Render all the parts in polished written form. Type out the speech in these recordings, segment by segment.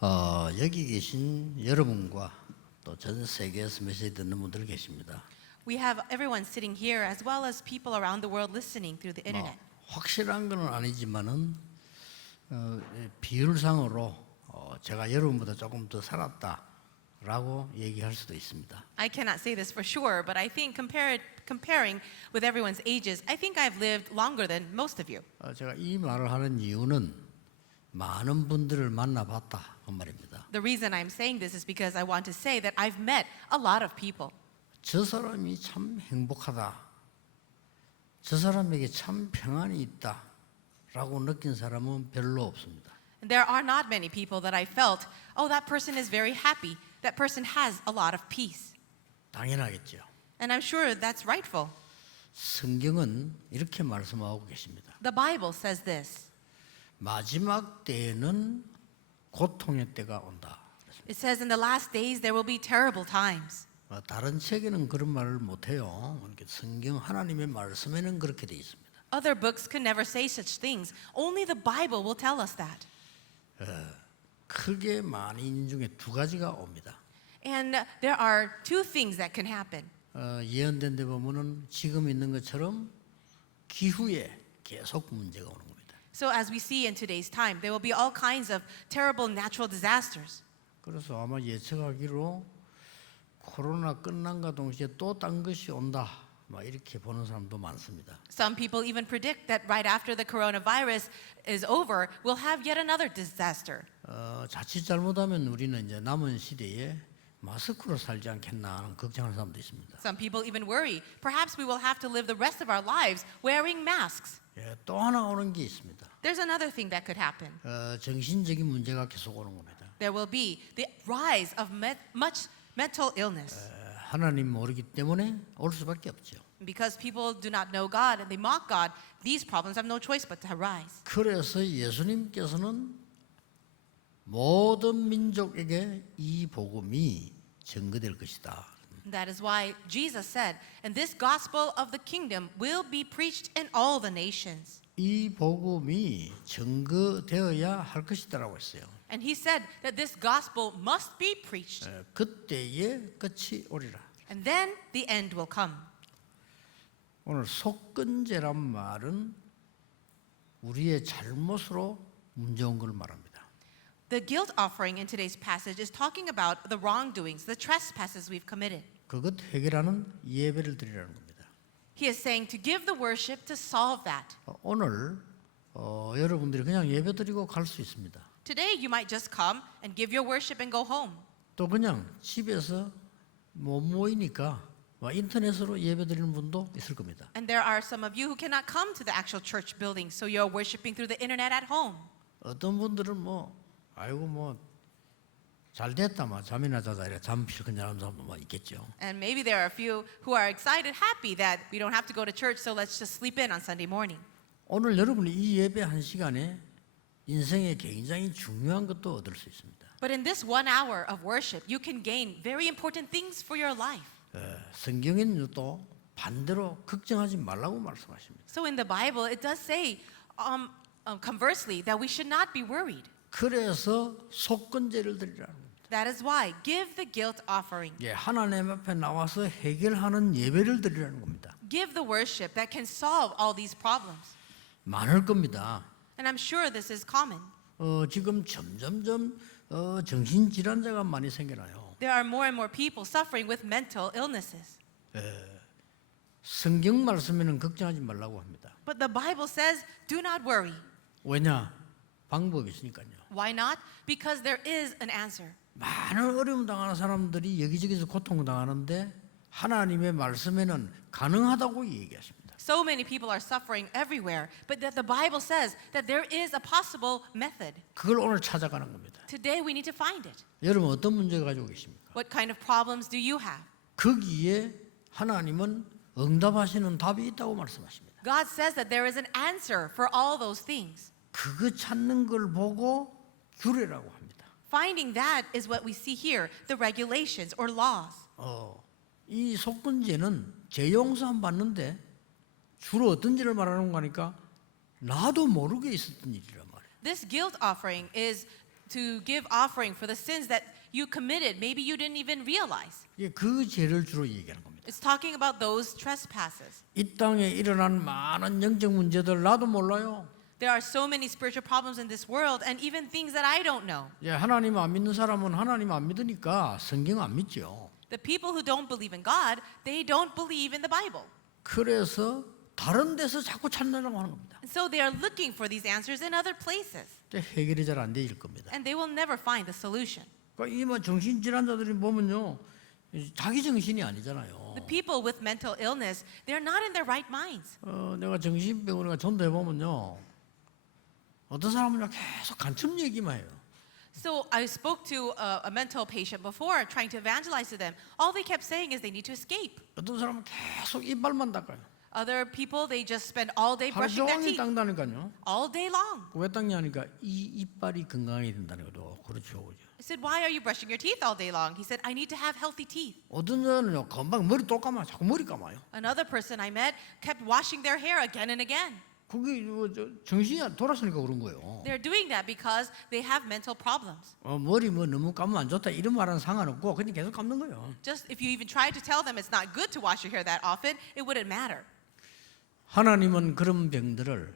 여기 계신 여러분과 또 전 세계에서 메시지 듣는 분들 계십니다. We have everyone sitting here as well as people around the world listening through the internet. 확실한 건 아니지만은 비율상으로 제가 여러분보다 조금 더 살았다라고 얘기할 수도 있습니다. I cannot say this for sure, but I think comparing with everyone's ages, I think I've lived longer than most of you. 제가 이 말을 하는 이유는 많은 분들을 만나봤다 그 말입니다. The reason I'm saying this is because I want to say that I've met a lot of people. 저 사람이 참 행복하다. 저 사람에게 참 평안이 있다라고 느낀 사람은 별로 없습니다. And there are not many people that I felt, oh, that person is very happy. That person has a lot of peace. 당연하겠죠. And I'm sure that's rightful. 성경은 이렇게 말씀하고 계십니다. The Bible says this. 마지막 때에는 고통의 때가 온다. It says in the last days there will be terrible times. 다른 책에는 그런 말을 못해요. 성경 하나님의 말씀에는 그렇게 돼 있습니다. Other books can never say such things. Only the Bible will tell us that. 크게 많은 중에 두 가지가 옵니다. And there are two things that can happen. 예언된 데 보면은 지금 있는 것처럼 기후에 계속 문제가 오는 겁니다. So as we see in today's time, there will be all kinds of terrible natural disasters. 그래서 아마 예측하기로 코로나 끝난과 동시에 또 딴 것이 온다. 막 이렇게 보는 사람도 많습니다. Some people even predict that right after the coronavirus is over, we'll have yet another disaster. 자칫 잘못하면 우리는 이제 남은 시대에 마스크로 살지 않겠나 하는 걱정하는 사람도 있습니다. Some people even worry, perhaps we will have to live the rest of our lives wearing masks. 또 하나 오는 게 있습니다. There's another thing that could happen. 정신적인 문제가 계속 오는 겁니다. There will be the rise of much mental illness. 하나님 모르기 때문에 올 수밖에 없죠. Because people do not know God and they mock God, these problems have no choice but to arise. 그래서 예수님께서는 모든 민족에게 이 복음이 전거될 것이다. That is why Jesus said, and this gospel of the kingdom will be preached in all the nations. 이 복음이 전거되어야 할 것이다라고 했어요. And he said that this gospel must be preached. 그때에 끝이 오리라. And then the end will come. 오늘 속건제란 말은 우리의 잘못으로 문제 온 걸 말합니다. The guilt offering in today's passage is talking about the wrongdoings, the trespasses we've committed. 그것 해결하는 예배를 드리라는 겁니다. He is saying to give the worship to solve that. 오늘 여러분들이 그냥 예배 드리고 갈 수 있습니다. Today you might just come and give your worship and go home. 또 그냥 집에서 못 모이니까 인터넷으로 예배 드리는 분도 있을 겁니다. And there are some of you who cannot come to the actual church building, so you're worshiping through the internet at home. 어떤 분들은 잘 됐다 잠이나 자자 이래 잠 필근하는 사람도 있겠죠. And maybe there are a few who are excited, happy that we don't have to go to church, so let's just sleep in on Sunday morning. 오늘 여러분이 이 예배 한 시간에 인생에 굉장히 중요한 것도 얻을 수 있습니다. But in this 1 hour of worship, you can gain very important things for your life. 성경에는 또 반대로 걱정하지 말라고 말씀하십니다. So in the Bible, it does say, conversely, that we should not be worried. 그래서 속건제를 드리라는 겁니다. That is why, give the guilt offering. 하나님 앞에 나와서 해결하는 예배를 드리라는 겁니다. Give the worship that can solve all these problems. 많을 겁니다. And I'm sure this is common. 지금 점점점 정신질환자가 많이 생겨나요. There are more and more people suffering with mental illnesses. 성경 말씀에는 걱정하지 말라고 합니다. But the Bible says, do not worry. 왜냐? 방법이 있으니까요. Why not? Because there is an answer. 많은 어려움 당하는 사람들이 여기저기서 고통당하는데 하나님의 말씀에는 가능하다고 얘기하십니다. So many people are suffering everywhere, but that the Bible says that there is a possible method. 그걸 오늘 찾아가는 겁니다. Today we need to find it. 여러분 어떤 문제를 가지고 계십니까? What kind of problems do you have? 거기에 하나님은 응답하시는 답이 있다고 말씀하십니다. God says that there is an answer for all those things. 그거 찾는 걸 보고 규례라고 합니다. Finding that is what we see here, the regulations or laws. 이 속건제는 재용서함 받는데 주로 어떤 일을 말하는 거니까 나도 모르게 있었던 일이란 말이에요. This guilt offering is to give offering for the sins that you committed, maybe you didn't even realize. 예, 그 죄를 주로 얘기하는 겁니다. It's talking about those trespasses. 이 땅에 일어난 많은 영적 문제들 나도 몰라요. There are so many spiritual problems in this world and even things that I don't know. 예, 하나님 안 믿는 사람은 하나님 안 믿으니까 성경 안 믿죠. The people who don't believe in God, they don't believe in the Bible. 그래서 다른 데서 자꾸 찾느라고 하는 겁니다. And so they are looking for these answers in other places. 근데 해결이 잘 안 될 겁니다. And they will never find the solution. 그러니까 이뭐 정신질환자들이 보면요, 자기 정신이 아니잖아요. The people with mental illness, they're not in their right minds. 내가 정신병원에 전도해 보면요, 어떤 사람은요 계속 간첩 얘기만 해요. So I spoke to a mental patient before, trying to evangelize to them. All they kept saying is they need to escape. 어떤 사람은 계속 이빨만 닦아요. Other people, they just spend all day 하루 brushing their 종일 teeth, 닦다니까요. all day long. 왜 닦냐니까 이 이빨이 건강해야 된다는 거죠. 그렇죠, 그죠. I said, why are you brushing your teeth all day long? He said, I need to have healthy teeth. 어떤 사람은요 금방 머리 또 감아, 자꾸 머리 감아요. Another person I met kept washing their hair again and again. 그게 정신이 돌아서니까 그런 거예요. They're doing that because they have mental problems. 머리 뭐 너무 감으면 안 좋다 이런 말은 상관없고 그냥 계속 감는 거예요. Just if you even tried to tell them it's not good to wash your hair that often, it wouldn't matter. 하나님은 그런 병들을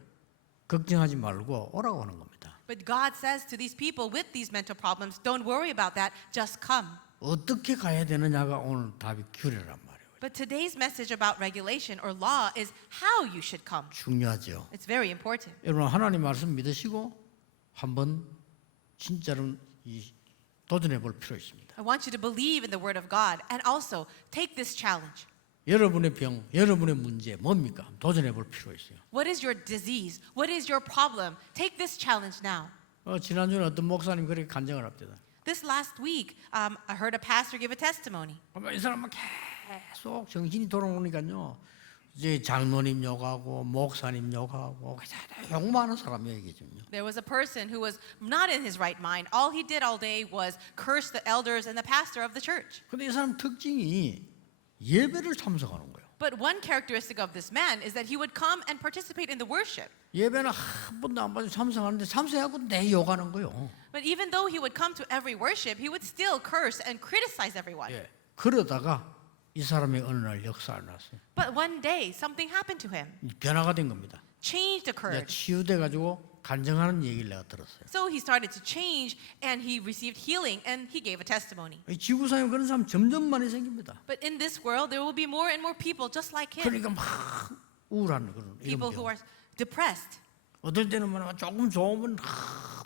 걱정하지 말고 오라고 하는 겁니다. But God says to these people with these mental problems, don't worry about that, just come. 어떻게 가야 되느냐가 오늘 답이 규례란 말이에요. But today's message about regulation or law is how you should come. 중요하죠. It's very important. 여러분 하나님 말씀 믿으시고 한번 진짜로 도전해 볼 필요 있습니다. I want you to believe in the word of God and also take this challenge. 여러분의 병, 여러분의 문제 뭡니까? 도전해 볼 필요 있어요. What is your disease? What is your problem? Take this challenge now. 지난주에 어떤 목사님 그렇게 간증을 합니다. This last week, I heard a pastor give a testimony. 이 사람은 계속 정신이 돌아오니까요. 이제 장로님 욕하고 목사님 욕하고 욕 많은 사람이에요, 이게 지금요. There was a person who was not in his right mind. All he did all day was curse the elders and the pastor of the church. 근데 이 사람 특징이 예배를 참석하는 거예요. But one characteristic of this man is that he would come and participate in the worship. 예배는 한 번도 안 봐도 참석하는데 참석하고 내 욕하는 거예요. But even though he would come to every worship, he would still curse and criticize everyone. 예. 그러다가 이 사람이 어느 날 역사를 났어요. But one day, something happened to him. 변화가 된 겁니다. Change 내가 occurred. 치유돼 가지고 간증하는 얘기를 내가 들었어요. So he started to change and he received healing and he gave a testimony. 이 지구상에 그런 사람 점점 많이 생깁니다. But in this world, there will be more and more people just like him. 그러니까 막 우울한 그런 이런 People who 병. are depressed. 어떨 때는 뭐 조금 좋으면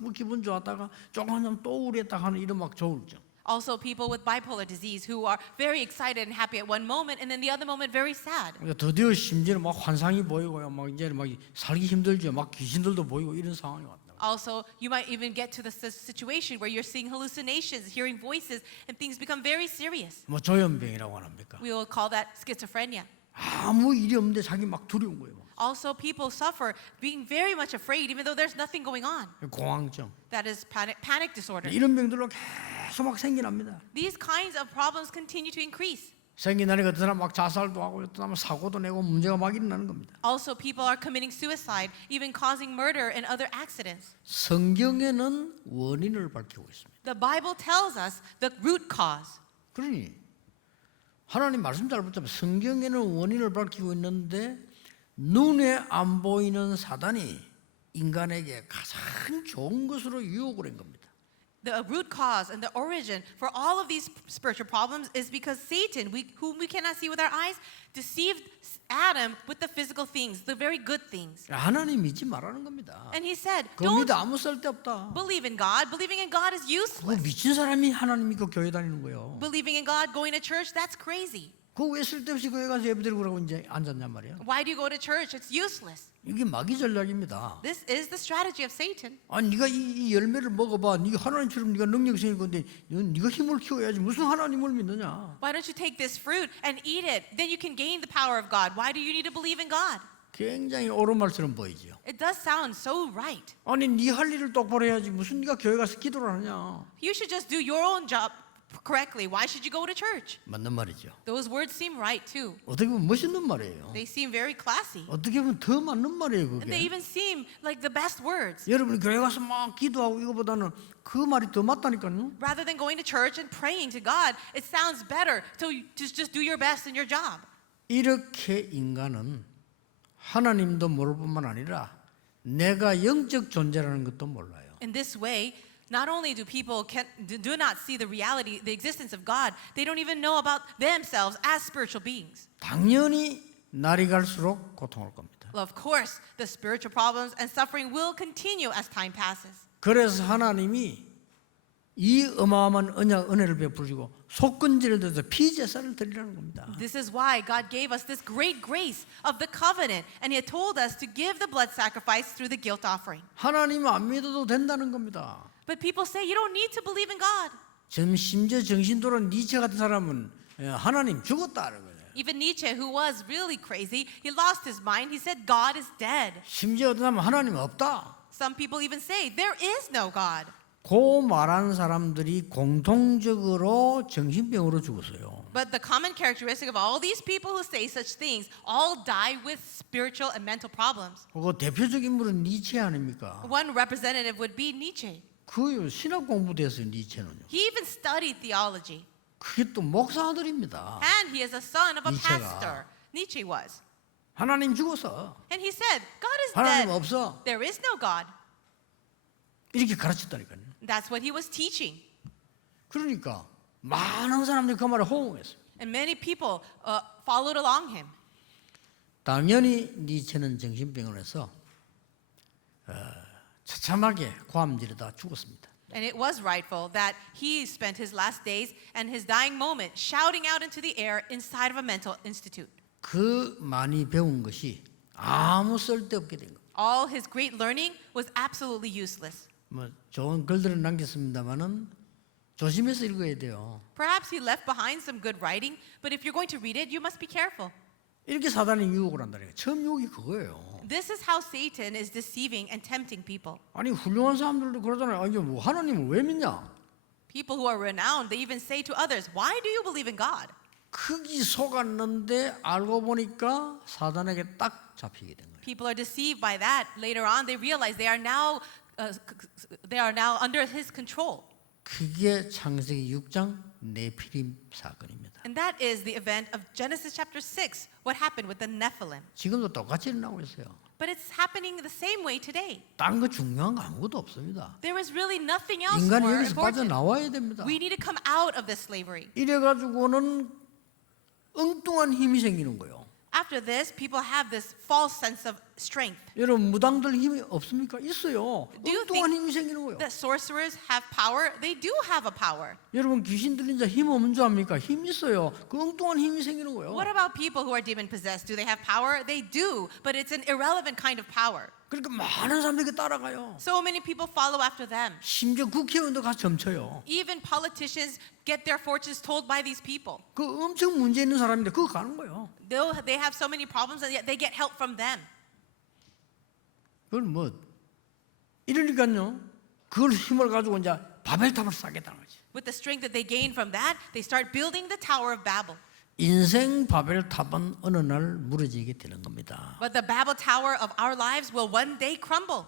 뭐 기분 좋았다가 조금 하면 또 우울했다 하는 이런 막 조울증. Also, people with bipolar disease who are very excited and happy at one moment and then the other moment very sad. 그러니까 드디어 심지어는 막 환상이 보이고요. 막 이제 막 살기 힘들죠. 막 귀신들도 보이고 이런 상황이 왔다. Also, you might even get to the situation where you're seeing hallucinations, hearing voices, and things become very serious. 뭐 조현병이라고 합니까? We will call that schizophrenia. 아무 일이 없는데 자기 막 두려운 거예요. Also, people suffer being very much afraid even though there's nothing going on. 공황증. That is panic disorder. 이런 병들로 계속 막 생겨납니다. These kinds of problems continue to increase. 생기나니까 어떤 사람 막 자살도 하고 어떤 사람 사고도 내고 문제가 막 일어나는 겁니다. Also, people are committing suicide, even causing murder and other accidents. 성경에는 원인을 밝히고 있습니다. The Bible tells us the root cause. 그러니 하나님 말씀 잘 붙잡아 성경에는 원인을 밝히고 있는데 눈에 안 보이는 사단이 인간에게 가장 좋은 것으로 유혹을 한 겁니다. The root cause and the origin for all of these spiritual problems is because Satan, whom we cannot see with our eyes, deceived Adam with the physical things, the very good things. 하나님 믿지 말라는 겁니다. And he said, 그 don't 믿어 아무 쓸데없다. believe in God. Believing in God is 그 useless. 미친 사람이 하나님 믿고 교회 다니는 거예요. Believing in God, going to church, that's crazy. 그 왜 쓸데없이 교회 가서 예배드리고 그러고 이제 앉았냔 말이에요. Why do you go to church? It's useless. 이게 마귀 전략입니다. This is the strategy of Satan. 아니 네가 이 열매를 먹어봐. 네가 하나님처럼 네가 능력이 생길 건데 네가 힘을 키워야지 무슨 하나님을 믿느냐. Why don't you take this fruit and eat it? Then you can gain the power of God. Why do you need to believe in God? 굉장히 옳은 말처럼 보이죠. It does sound so right. 아니 네 할 일을 똑바로 해야지 무슨 네가 교회 가서 기도를 하냐. You should just do your own job correctly, why should you go to church? 맞는 말이죠. Those words seem right too. 어떻게 보면 멋있는 말이에요. They seem very classy. 어떻게 보면 더 맞는 말이에요, And they 그게. even seem like the best words. 여러분이 교회 가서 막 기도하고 이거보다는 그 말이 더 맞다니까요. Rather than going to church and praying to God, it sounds better to just do your best in your job. 이렇게 인간은 하나님도 모를 뿐만 아니라 내가 영적 존재라는 것도 몰라요. In this way, not only do people do not see the reality, the existence of God, they don't even know about themselves as spiritual beings. 당연히 날이 갈수록 고통할 겁니다. Well, of course, the spiritual problems and suffering will continue as time passes. 그래서 하나님이 이 어마어마한 은혜를 베풀고 속건제를 들어서 피제사를 드리라는 겁니다. This is why God gave us this great grace of the covenant, and He had told us to give the blood sacrifice through the guilt offering. 하나님 안 믿어도 된다는 겁니다. But people say you don't need to believe in God. 심지어 정신돌아온 니체 같은 사람은 하나님 죽었다는 거예요. Even Nietzsche, who was really crazy, he lost his mind. He said God is dead. 심지어 어떤 사람은 하나님 없다. Some people even say there is no God. 그 말하는 사람들이 공통적으로 정신병으로 죽었어요. But the common characteristic of all these people who say such things all die with spiritual and mental problems. 그 대표적인 인물은 니체 아닙니까? One representative would be Nietzsche. 그 신학 공부됐어요, 니체는요. He even studied theology. 그게 또 목사 아들입니다. And he is a son of a Nietzsche가. pastor. Nietzsche was. 하나님 죽었어. And he said, God is 하나님 dead. 없어. There is no God. 이렇게 가르쳤다니까요. That's what he was teaching. 그러니까 많은 사람들이 그 말에 호응했어요. And many people followed along him. 당연히 니체는 정신병을 해서 처참하게 고함지르다 죽었습니다. And it was rightful that he spent his last days and his dying moment shouting out into the air inside of a mental institute. 그 많이 배운 것이 아무 쓸데없게 된 겁니다. All his great learning was absolutely useless. 뭐 좋은 글들은 남겼습니다만은 조심해서 읽어야 돼요. Perhaps he left behind some good writing, but if you're going to read it, you must be careful. 이렇게 사단이 유혹을 한다니까. 처음 유혹이 그거예요. This is how Satan is deceiving and tempting people. 아니 훌륭한 사람들도 그러잖아요. 아니 뭐 하나님을 왜 믿냐? People who are renowned, they even say to others, "Why do you believe in God?" 크기 속았는데 알고 보니까 사단에게 딱 잡히게 된 거예요. People are deceived by that. Later on, they realize they are now under his control. 그게 창세기 6장 네피림 사건입니다. And that is the event of Genesis chapter 6, what happened with the Nephilim. 지금도 똑같이 일어나고 있어요. But it's happening the same way today. 딴 거 중요한 거 아무것도 없습니다. There is really nothing else 인간이 more 여기서 important. 빠져나와야 됩니다. We need to come out of this slavery. 이래가지고는 엉뚱한 힘이 생기는 거예요. After this, people have this false sense of strength. 여러분 무당들 힘이 없습니까? 있어요. Do you 엉뚱한 think 힘이 생기는 거예요. That sorcerers have power? They do have a power. 여러분 귀신 들린 자 힘 없는 줄 압니까? 힘 있어요. 그 엉뚱한 힘이 생기는 거예요. What about people who are demon possessed? Do they have power? They do, but it's an irrelevant kind of power. 그러니까 많은 사람들이 따라가요. So many people follow after them. 심지어 국회의원도 가서 점쳐요. Even politicians get their fortunes told by these people. 그 엄청 문제 있는 사람인데 그거 가는 거예요. They have so many problems and yet they get help from them. 그건 뭐 이러니까요. 그걸 힘을 가지고 이제 바벨탑을 쌓겠다는 거지. With the strength that they gain from that, they start building the Tower of Babel. 인생 바벨탑은 어느 날 무너지게 되는 겁니다. But the Babel Tower of our lives will one day crumble.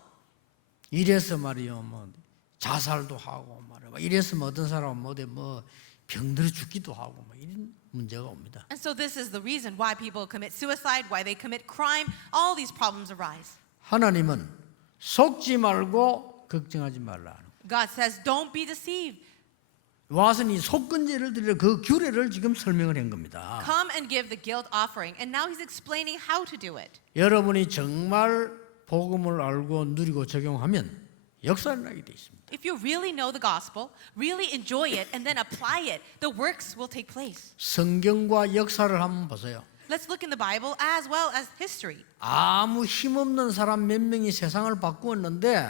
이래서 말이요, 뭐 자살도 하고 말이야. 이래서 뭐 어떤 사람은 뭐 병들어 죽기도 하고 뭐 이런 문제가 옵니다. And so this is the reason why people commit suicide, why they commit crime. All these problems arise. 하나님은 속지 말고 걱정하지 말라. God says, don't be deceived. 와서 이 속건제를 드리려 그 규례를 지금 설명을 한 겁니다. Come and give the guilt offering. And now he's explaining how to do it. 여러분이 정말 복음을 알고 누리고 적용하면 역사를 나게 돼 있습니다. If you really know the gospel, really enjoy it, and then apply it, the works will take place. 성경과 역사를 한번 보세요. Let's look in the Bible as well as history. 아무 힘없는 사람 몇 명이 세상을 바꾸었는데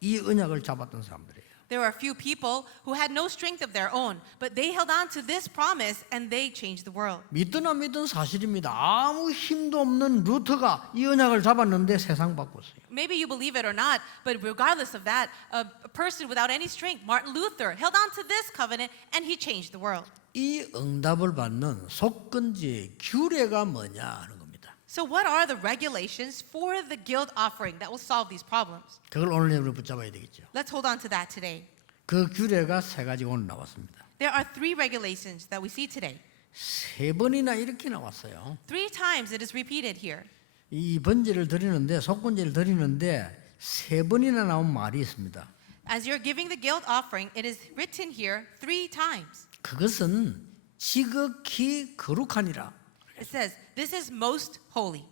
이 언약을 잡았던 사람들이에요. there were a few people who had no strength of their own, but they held on to this promise and they changed the world. 믿든 안 믿든 사실입니다. 아무 힘도 없는 루터가 이 언약을 잡았는데 세상 바꿨어요. Maybe you believe it or not, but regardless of that, a person without any strength, Martin Luther, held on to this covenant and he changed the world. 이 응답을 받는 속건지의 규례가 뭐냐 하는 겁니다. So what are the regulations for the guilt offering that will solve these problems? 그걸 오늘 내용으로 붙잡아야 되겠죠. Let's hold on to that today. 그 규례가 세 가지가 오늘 나왔습니다. There are 3 regulations that we see today. 세 번이나 이렇게 나왔어요. 3 times it is repeated here. 이 번제를 드리는데 속건제를 드리는데 세 번이나 나온 말이 있습니다. As you're giving the guilt offering, it is written here 3 times. 그것은 지극히 거룩하니라. It says, this is most holy.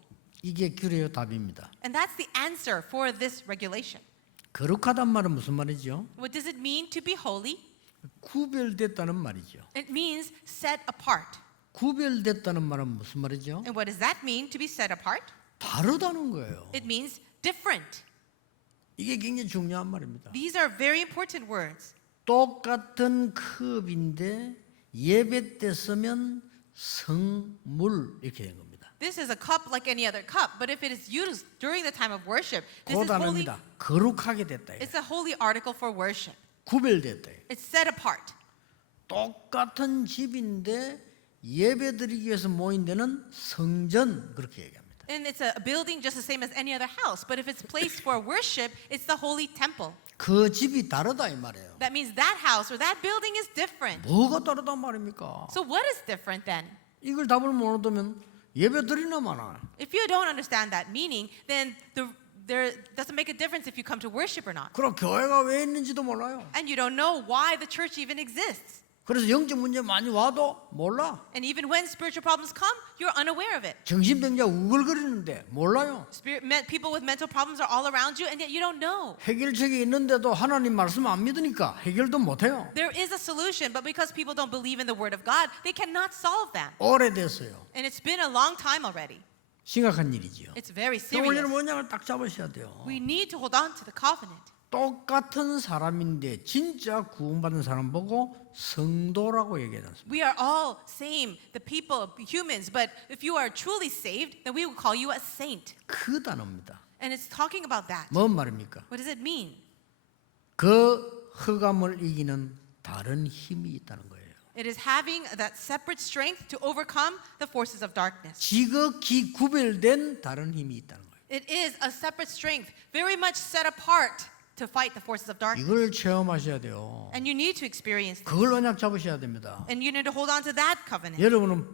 이게 규례의 답입니다. And that's the answer for this regulation. 거룩하단 말은 무슨 말이죠? What does it mean to be holy? 구별됐다는 말이죠. It means set apart. 구별됐다는 말은 무슨 말이죠? And what does that mean to be set apart? 다르다는 거예요. It means different. 이게 굉장히 중요한 말입니다. These are very important words. 똑같은 컵인데 예배 때 쓰면 성물 이렇게 된 겁니다. This is a cup like any other cup, but if it is used during the time of worship, this 그 is holy. 단어입니다. 거룩하게 됐다. It's a holy article for worship. 구별됐다. It's set apart. 똑같은 집인데 예배 드리기 위해서 모인 데는 성전 그렇게 얘기합니다. And it's a building just the same as any other house, but if it's placed for worship, it's the holy temple. 그 집이 다르다 이 말이에요. That means that house or that building is different. 뭐가 다르단 말입니까? So what is different then? 이걸 답을 못 얻으면 예배 드리나 마나. If you don't understand that meaning, then there doesn't make a difference if you come to worship or not. 그럼 교회가 왜 있는지도 몰라요. And you don't know why the church even exists. 그래서 영적 문제 많이 와도 몰라. And even when spiritual problems come, you're unaware of it. 정신병자 우글거리는데 몰라요. People with mental problems are all around you, and yet you don't know. 해결책이 있는데도 하나님 말씀 안 믿으니까 해결도 못해요. There is a solution, but because people don't believe in the Word of God, they cannot solve them. 오래됐어요. And it's been a long time already. 심각한 일이지요. It's very 오늘 serious. 원장을 딱 잡으셔야 돼요. We need to hold on to the covenant. 똑같은 사람인데 진짜 구원받은 사람 보고 성도라고 얘기하지 않습니까? We are all same, the people, humans, but if you are truly saved, then we will call you a saint. 그 단어입니다. And it's talking about that. 뭔 말입니까? What does it mean? 그 흑암을 이기는 다른 힘이 있다는 거예요. It is having that separate strength to overcome the forces of darkness. 지극히 구별된 다른 힘이 있다는 거예요. It is a separate strength, very much set apart to fight the forces of darkness. 이걸 체험하셔야 돼요. And you need to experience this. 그걸 언약 잡으셔야 됩니다. And you need to hold on to that covenant. 여러분은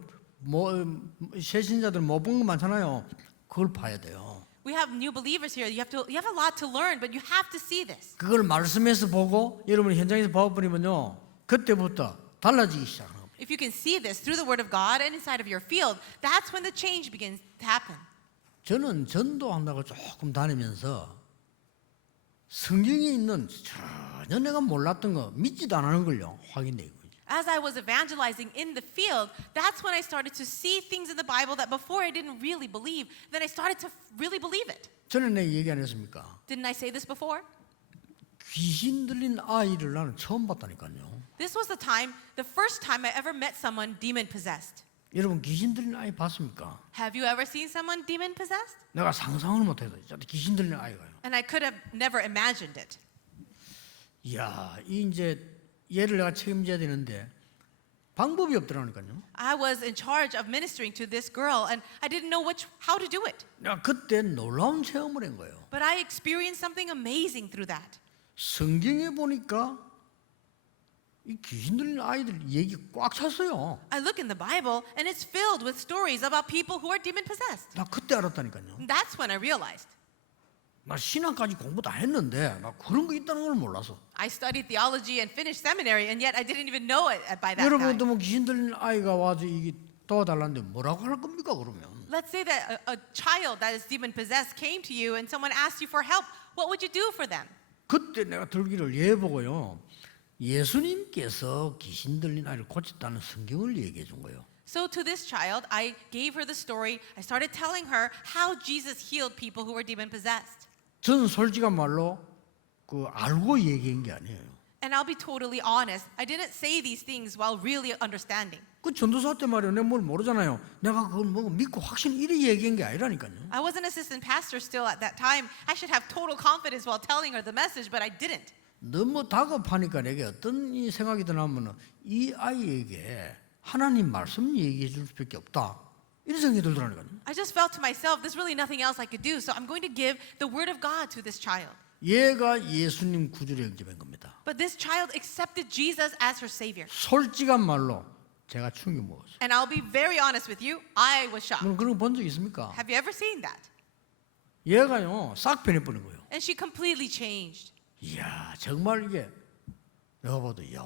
새신자들 못 본 거 많잖아요. 그걸 봐야 돼요. We have new believers here. You have a lot to learn, but you have to see this. 그걸 말씀에서 보고 여러분이 현장에서 봐버리면요. 그때부터 달라지기 시작합니다. If you can see this through the Word of God and inside of your field, that's when the change begins to happen. 저는 전도한다고 조금 다니면서 성경에 있는 전혀 내가 몰랐던 거 믿지도 안 하는 걸요 확인되고. As I was evangelizing in the field, that's when I started to see things in the Bible that before I didn't really believe. Then I started to really believe it. 전에 내가 얘기 안 했습니까? Didn't I say this before? 귀신 들린 아이를 나는 처음 봤다니까요. This was the first time I ever met someone demon possessed. 여러분 귀신 들린 아이 봤습니까? Have you ever seen someone demon possessed? 내가 상상을 못해서 귀신 들린 아이가요. And I could have never imagined it. 이야, 이 이제 얘를 내가 책임져야 되는데 방법이 없더라니까요. I was in charge of ministering to this girl, and I didn't know how to do it. 내가 그때 놀라운 체험을 한 거예요. But I experienced something amazing through that. 성경에 보니까 이 귀신 들린 아이들 얘기 꽉 찼어요. I look in the Bible, and it's filled with stories about people who are demon possessed. 나 그때 알았다니까요. And that's when I realized. 나 신학까지 공부 다 했는데 나 그런 거 있다는 걸 몰라서. I studied theology and finished seminary, and yet I didn't even know it by that 여러분도 time. 뭐 귀신 들린 아이가 와서 이게 도와달라는데 뭐라고 할 겁니까 그러면? Let's say that a child that is demon possessed came to you, and someone asked you for help. What would you do for them? 그때 내가 들기를 얘 보고요. 예수님께서 귀신 들린 아이를 고쳤다는 성경을 얘기해 준 거예요. So to this child, I gave her the story. I started telling her how Jesus healed people who were demon possessed. 저는 솔직한 말로 그 알고 얘기한 게 아니에요. And I'll be totally honest. I didn't say these things while really understanding. 그 전도사 때 말이야, 내가 뭘 모르잖아요. 내가 그걸 뭐 믿고 확신 이리 얘기한 게 아니라니까요. I was an assistant pastor still at that time. I should have total confidence while telling her the message, but I didn't. 너무 다급하니까 내게 어떤 이 생각이 드냐면은 이 아이에게 하나님 말씀 얘기해 줄 수밖에 없다. 이런 생각이 들더라니까요. I just felt to myself, there's really nothing else I could do, so I'm going to give the word of God to this child. 얘가 예수님 구주를 영접한 겁니다. But this child accepted Jesus as her savior. 솔직한 말로 제가 충격 먹었어요. And I'll be very honest with you, I was shocked. 그런 거 본 적 있습니까? Have you ever seen that? 얘가요 싹 변해버린 거예요. And she completely changed. 이야 정말 이게 내가 봐도 야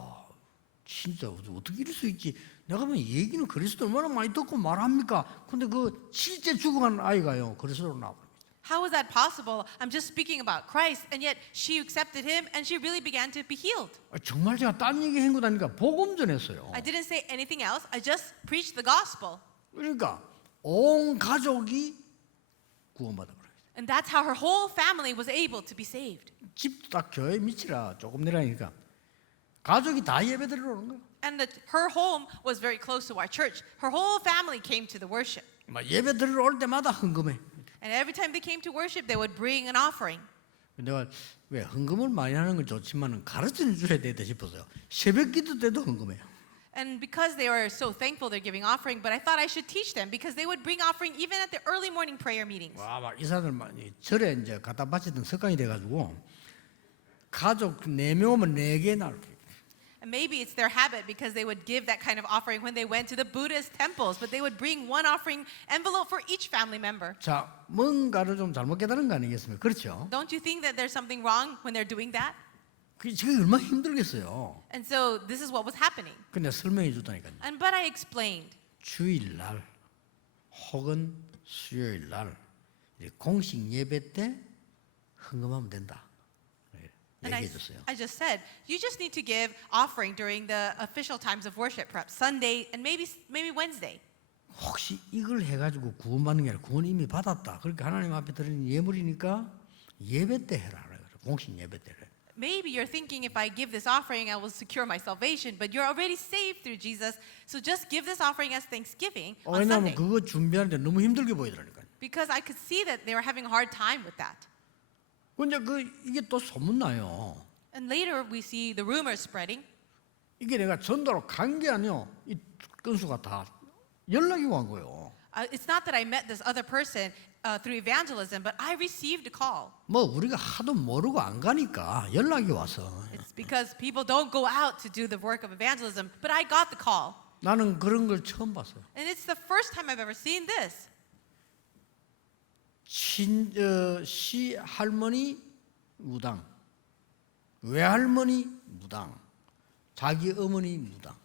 진짜 어떻게 이럴 수 있지? 내가 보면 얘기는 그리스도 얼마나 많이 듣고 말합니까? 근데 그 실제 죽어간 아이가요 그리스도로 나와버립니다. How is that possible? I'm just speaking about Christ, and yet she accepted him and she really began to be healed. 정말 제가 딴 얘기 한 거 아니까 복음 전했어요. I didn't say anything else. I just preached the gospel. 그러니까 온 가족이 구원받아 버려요. And that's how her whole family was able to be saved. 집도 딱 교회 밑이라 조금 내려니까 가족이 다 예배드리러 오는 거예요. And her home was very close to our church. Her whole family came to the worship. 막 예배드리러 올 때마다 헌금해. And every time they came to worship, they would bring an offering. 내가 왜 헌금을 많이 하는 건 좋지만은 가르쳐 줘야 되다 싶어서요. 새벽 기도 때도 헌금해요. And because they were so thankful they're giving offering, but I thought I should teach them because they would bring offering even at the early morning prayer meetings. 와, 막 이사들 많이 절에 이제 갖다 바치던 습관이 돼가지고 가족 4명 오면 4개 나올 거예요. And maybe it's their habit because they would give that kind of offering when they went to the Buddhist temples, but they would bring one offering envelope for each family member. 자, 뭔가를 좀 잘못 깨달은 거 아니겠습니까? 그렇죠? Don't you think that there's something wrong when they're doing that? 그게 제가 얼마나 힘들겠어요. And so this is what was happening. 근데 설명해 줬다니까요. But I explained. 주일날 혹은 수요일날 공식 예배 때 헌금하면 된다. And 얘기해 줬어요. I just said, you just need to give offering during the official times of worship, perhaps Sunday and maybe Wednesday. 혹시 이걸 해가지고 구원받는 게 아니라 구원 이미 받았다. 그러니까 하나님 앞에 드리는 예물이니까 예배 때 해라. 공식 예배 때 해. Maybe you're thinking if I give this offering, I will secure my salvation, but you're already saved through Jesus. So just give this offering as thanksgiving on 왜냐하면 Sunday. 그거 준비하는데 너무 힘들게 보이더라니까요. Because I could see that they were having a hard time with that. 근데 이게 또 소문나요. And later we see the rumors spreading. 이게 내가 전도로 간 게 아니요. 이 건수가 다 연락이 온 거예요. It's not that I met this other person through evangelism, but I received a call. 뭐 우리가 하도 모르고 안 가니까 연락이 와서 It's because people don't go out to do the work of evangelism, but I got the call. 나는 그런 걸 처음 봤어요. And it's the first time I've ever seen this. 시할머니 무당, 외할머니 무당, 자기 어머니 무당.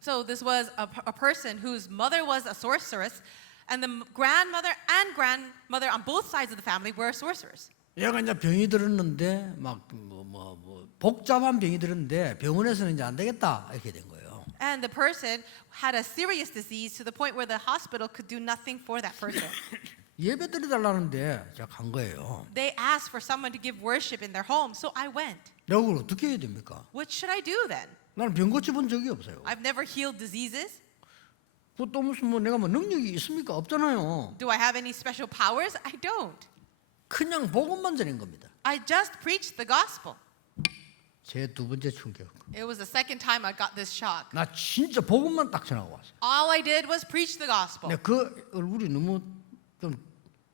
So this was a person whose mother was a sorceress, and the grandmother and grandmother on both sides of the family were sorcerers. 얘가 이제 병이 들었는데 막 복잡한 병이 들었는데 병원에서는 이제 안 되겠다 이렇게 된 거예요. And the person had a serious disease to the point where the hospital could do nothing for that person. 예배 드려달라는데 제가 간 거예요. They asked for someone to give worship in their home, so I went. 내가 그걸 어떻게 해야 됩니까? What should I do then? 나는 병 고쳐본 적이 없어요. I've never healed diseases. 그것도 무슨 내가 능력이 있습니까? 없잖아요. Do I have any special powers? I don't. 그냥 복음만 전한 겁니다. I just preached the gospel. 제 두 번째 충격. It was the second time I got this shock. 나 진짜 복음만 딱 전하고 왔어요. All I did was preach the gospel. 근데 그 얼굴이 너무 좀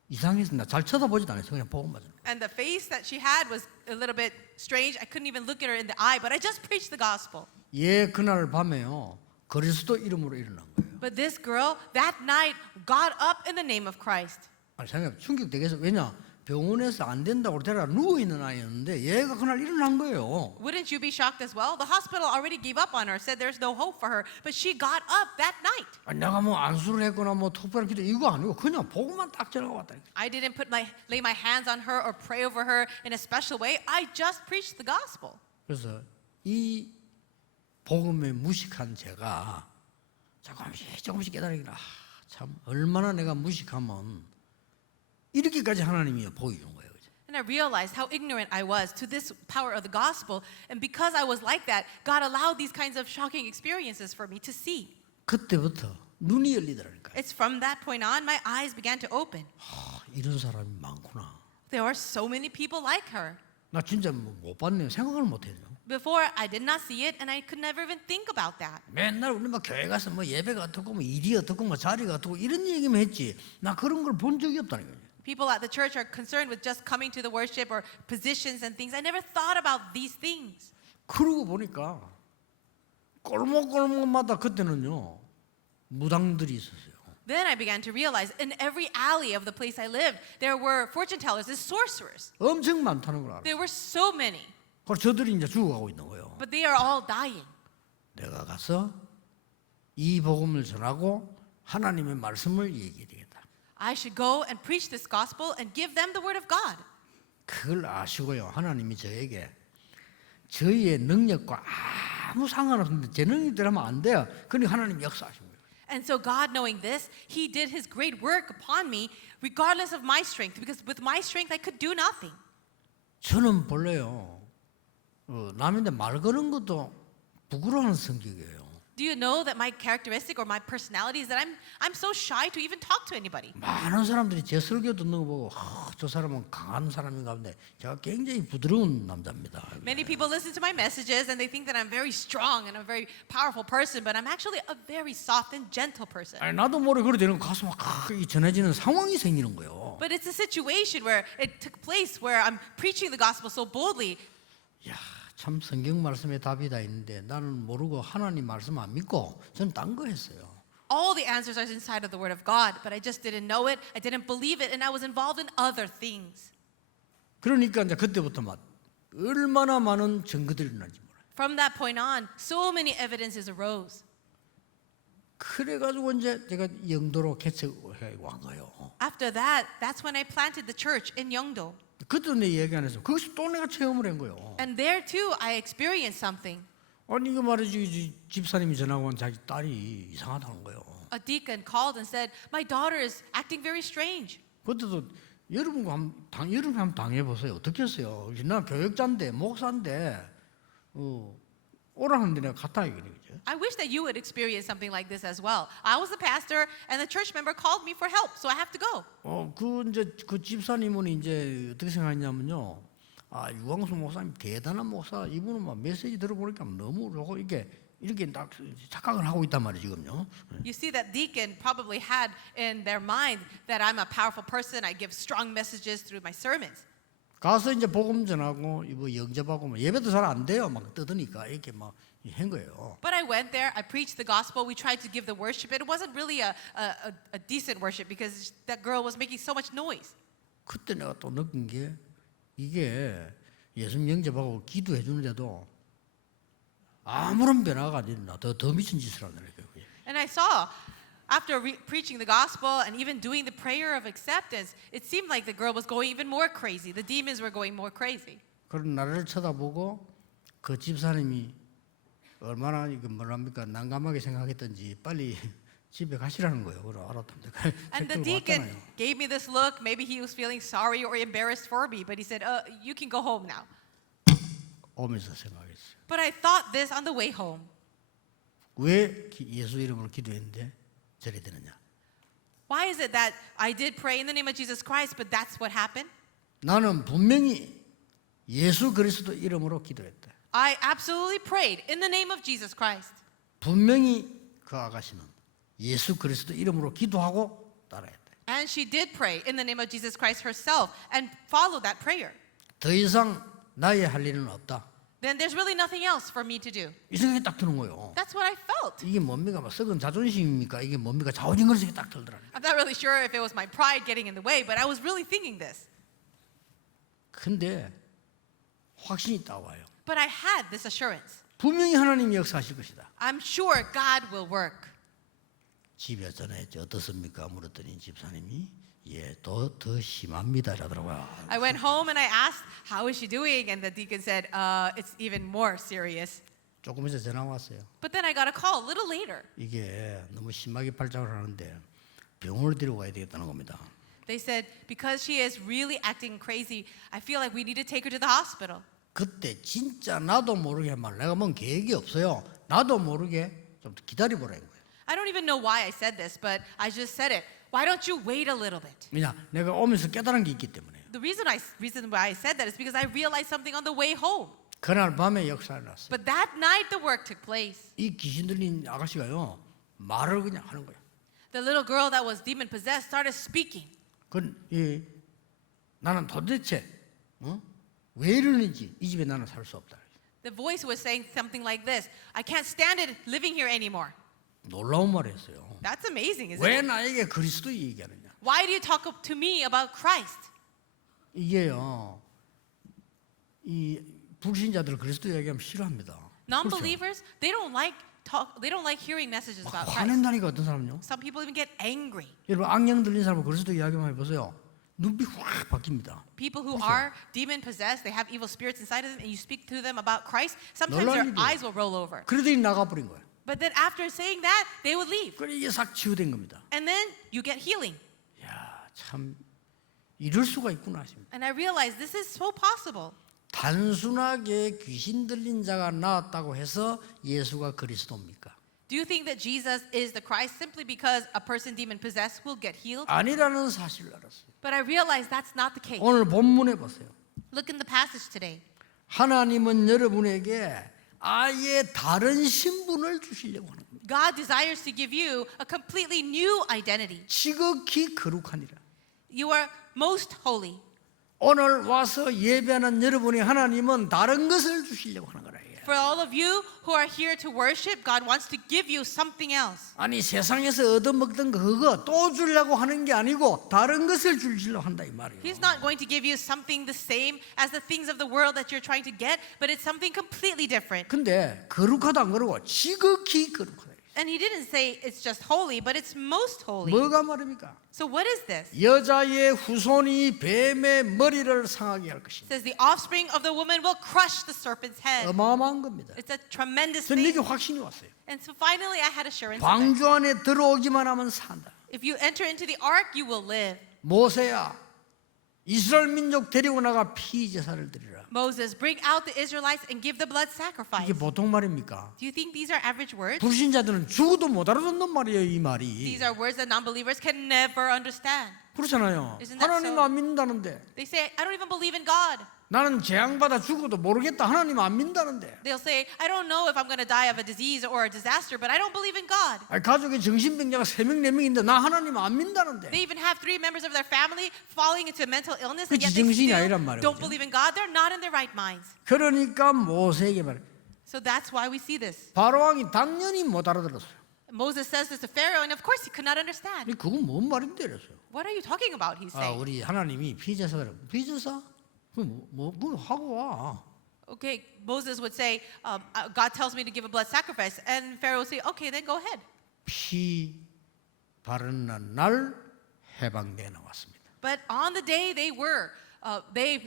이상했습니다. 잘 쳐다보지도 않았어요. 그냥 복음만 전하고. And the face that she had was a little bit strange. I couldn't even look at her in the eye, but I just preached the gospel. 예, 그날 밤에요. 그리스도 이름으로 일어난 거예요. But this girl, that night, got up in the name of Christ. 아니, 생각해 충격되겠어. 왜냐? 병원에서 안 된다고 데려 누워 있는 아이였는데 얘가 그날 일어난 거예요. Wouldn't you be shocked as well? The hospital already gave up on her, said there's no hope for her, but she got up that night. 아니, 내가 뭐 안수를 했거나 뭐 특별한 기도 이거 아니고 그냥 복음만 딱 전하고 왔다. I didn't lay my hands on her or pray over her in a special way. I just preached the gospel. 그래서 이 복음에 무식한 제가 조금씩 깨달으니까 참 얼마나 내가 무식하면 이렇게까지 하나님이 보여주는 거예요. And I realized how ignorant I was to this power of the gospel. And because I was like that, God allowed these kinds of shocking experiences for me to see. 그때부터 눈이 열리더라니까. It's from that point on, my eyes began to open. 이런 사람이 많구나. There are so many people like her. 나 진짜 못 봤네요. 생각을 못 했네요. Before, I did not see it, and I could never even think about that. 맨날 우리 막 교회 가서 뭐 예배가 어떻고 뭐 일이 어떻고 뭐 자리가 어떻고 이런 얘기만 했지. 나 그런 걸 본 적이 없다는 거예요. People at the church are concerned with just coming to the worship or positions and things. I never thought about these things. 그러고 보니까 골목골목마다 그때는요 무당들이 있었어요. Then I began to realize in every alley of the place I lived, there were fortune tellers and sorcerers. 엄청 많다는 걸 알아요. There were so many, 그래서 저들이 이제 죽어가고 있는 거예요. but they are all dying. 내가 가서 이 복음을 전하고 하나님의 말씀을 얘기해야 되겠다. I should go and preach this gospel and give them the word of God. 그걸 아시고요. 하나님이 저에게 저희의 능력과 아무 상관없는데 제 능력대로 하면 안 돼요. 그러니까 하나님 역사하신 거예요. And so God, knowing this, He did His great work upon me, regardless of my strength, because with my strength I could do nothing. 저는 본래요. 남인데 말 거는 것도 부끄러워하는 성격이에요. Do you know that my characteristic or my personality is that I'm so shy to even talk to anybody? 많은 사람들이 제 설교 듣는 거 보고 저 사람은 강한 사람인가 본데 제가 굉장히 부드러운 남자입니다. Many people listen to my messages and they think that I'm very strong and a very powerful person, but I'm actually a very soft and gentle person. 아니, 나도 모르게 그래 되는 가슴 막 전해지는 상황이 생기는 거예요. But it's a situation where it took place where I'm preaching the gospel so boldly. 야, 참 성경 말씀에 답이 다 있는데 나는 모르고 하나님 말씀 안 믿고 저는 딴 거 했어요. All the answers are inside of the word of God, but I just didn't know it, I didn't believe it, and I was involved in other things. 그러니까 이제 그때부터 막 얼마나 많은 증거들이 일어난지 몰라요. From that point on, so many evidences arose. 그래가지고 이제 제가 영도로 개척해 온 거예요. After that, that's when I planted the church in Yeongdo. 그때도 내 얘기 안 해서 거기서 또 내가 체험을 한 거예요. And there too, I experienced something. 아니 이거 말이지 집사님이 전화가 온 자기 딸이 이상하다는 거예요. A deacon called and said, "My daughter is acting very strange." 그때도 여러분과 여러분 한번 당해보세요. 어떻게 했어요? 나 교육자인데 목사인데 오라는데 내가 갔다 이거죠. I wish that you would experience something like this as well. I was the pastor, and the church member called me for help, so I have to go. 그 이제 그 집사님은 이제 어떻게 생각했냐면요. 아 유광수 목사님 대단한 목사. 이분은 막 메시지 들어보니까 너무 좋고 이렇게 딱 착각을 하고 있단 말이에요 지금요. You see, that deacon probably had in their mind that I'm a powerful person. I give strong messages through my sermons. 가서 이제 복음 전하고 뭐 영접하고 뭐 예배도 잘 안 돼요. 막 떠드니까 이렇게 막 한 거예요. But I went there, I preached the gospel, we tried to give the worship. It wasn't really a decent worship because that girl was making so much noise. 그때 내가 또 느낀 게 이게 예수님 영접하고 기도해 주는데도 아무런 변화가 안 된다. 더 미친 짓을 하더라고요. And I saw, after preaching the gospel and even doing the prayer of acceptance, it seemed like the girl was going even more crazy. The demons were going more crazy. 그런 나를 쳐다보고 그 집사님이 얼마나 이거 뭐랍니까 난감하게 생각했던지 빨리 집에 가시라는 거예요. 그래 알았답니다. And the deacon gave me this look. Maybe he was feeling sorry or embarrassed for me, but he said, "You can go home now." 오면서 생각했어요. But I thought this on the way home. 왜 예수 이름으로 기도했는데 저리 되느냐? Why is it that I did pray in the name of Jesus Christ, but that's what happened? 나는 분명히 예수 그리스도 이름으로 기도했다. I absolutely prayed in the name of Jesus Christ. 분명히 그 아가씨는 예수 그리스도 이름으로 기도하고 따라했다. And she did pray in the name of Jesus Christ herself and followed that prayer. 더 이상 나의 할 일은 없다. Then there's really nothing else for me to do. 이 생각이 딱 드는 거예요. That's what I felt. 이게 뭡니까? 막 썩은 자존심입니까? 이게 뭡니까? 자오징거리게 딱 들더라고요. I'm not really sure if it was my pride getting in the way, but I was really thinking this. 근데 확신이 딱 와요. But I had this assurance. 분명히 하나님이 역사하실 것이다. I'm sure God will work. 집에 전화했죠. 어떻습니까? 물었더니 집사님이 더 심합니다. 라더라고요. I went home and I asked, "How is she doing?" And the deacon said, "It's even more serious." 조금 있어 전화 왔어요. But then I got a call a little later. 이게 너무 심하게 발작을 하는데 병원을 데리고 가야 되겠다는 겁니다. They said, because she is really acting crazy, I feel like we need to take her to the hospital. 그때 진짜 나도 모르게 내가 뭔 계획이 없어요. 나도 모르게 좀 기다려보라는 거예요. I don't even know why I said this, but I just said it. Why don't you wait a little bit? 왜냐? 내가 오면서 깨달은 게 있기 때문에. The reason why I said that is because I realized something on the way home. 그날 밤에 역사가 났어요. But that night the work took place. 이 귀신 들린 아가씨가요. 말을 그냥 하는 거예요. The little girl that was demon possessed started speaking. 나는 도대체 왜 이러는지 이 집에 나는 살 수 없다. The voice was saying something like this. I can't stand it living here anymore. 놀라운 말이었어요. That's amazing, isn't 왜 it? 나에게 그리스도 얘기하느냐? Why do you talk to me about Christ? 이게요. 이 불신자들 그리스도 얘기하면 싫어합니다. Non-believers, they don't like hearing messages 막 about Christ. 화낸다니까 어떤 사람요? Some people even get angry. 여러분 악령 들린 사람 그리스도 이야기만 해보세요. 눈빛 확 바뀝니다. People who 그렇죠. are demon possessed, they have evil spirits inside of them, and you speak to them about Christ, sometimes their 놀라운 일이에요. eyes will roll over. 그러더니 나가버린 거예요. But then after saying that, they would leave. 그래 이게 싹 치유된 겁니다. And then you get healing. 야, 참 이럴 수가 있구나 싶습니다. And I realized this is so possible. 단순하게 귀신 들린 자가 나왔다고 해서 예수가 그리스도입니까? Do you think that Jesus is the Christ simply because a person demon possessed will get healed? 아니라는 사실을 알았어요. But I realized that's not the case. 오늘 본문에 보세요. Look in the passage today. 하나님은 여러분에게 아예 다른 신분을 주시려고 하는 겁니다. God desires to give you a completely new identity. 지극히 거룩하니라. You are most holy. 오늘 와서 예배하는 여러분이 하나님은 다른 것을 주시려고 하는 거라. For all of you who are here to worship, God wants to give you something else. 아니 세상에서 얻어먹던 거 그거 또 주려고 하는 게 아니고 다른 것을 주시려고 한다 이 말이에요. He's not going to give you something the same as the things of the world that you're trying to get, but it's something completely different. 근데 거룩하다 안 그러고 지극히 거룩하다. And he didn't say it's just holy, but it's most holy. 뭐가 말입니까? So what is this? 여자의 후손이 뱀의 머리를 상하게 할 It 것입니다. says the offspring of the woman will crush the serpent's head. 어마어마한 겁니다. It's a tremendous 전 이게 thing. 확신이 왔어요. And so finally I had assurance of it. 방주 안에 들어오기만 하면 산다. If you enter into the ark, you will live. 모세야 이스라엘 민족 데리고 나가 피제사를 드리라. Moses, bring out the Israelites and give the blood sacrifice. 이게 보통 말입니까? Do you think these are average words? 불신자들은 죽어도 못 알아듣는 말이에요 이 말이. These are words that non-believers can never understand. 그렇잖아요. Isn't that 하나님 so? 안 믿는다는데 They say, I don't even believe in God. 나는 재앙받아 죽어도 모르겠다. 하나님 안 믿는다는데. They'll say, I don't know if I'm going to die of a disease or a disaster, but I don't believe in God. 아니, 가족에 정신병자가 3명 4명인데 나 하나님 안 믿는다는데. They even have 3 members of their family falling into mental illness, and 그치, yet they 정신이 still 아니란 말이에요, don't 그죠? believe in God. They're not in their right minds. 그러니까 모세에게 말해. So that's why we see this. 바로왕이 당연히 못 알아들었어요. Moses says this to Pharaoh, and of course he could not understand. 그건 뭔 말인데 이랬어요. What are you talking about? He's 아, saying. 우리 하나님이 피제사를 피제사? 그거 하고 와. Okay, Moses would say, God tells me to give a blood sacrifice. And Pharaoh would say, okay, then go ahead. 피 바르는 날 해방되어 나왔습니다. But on the day they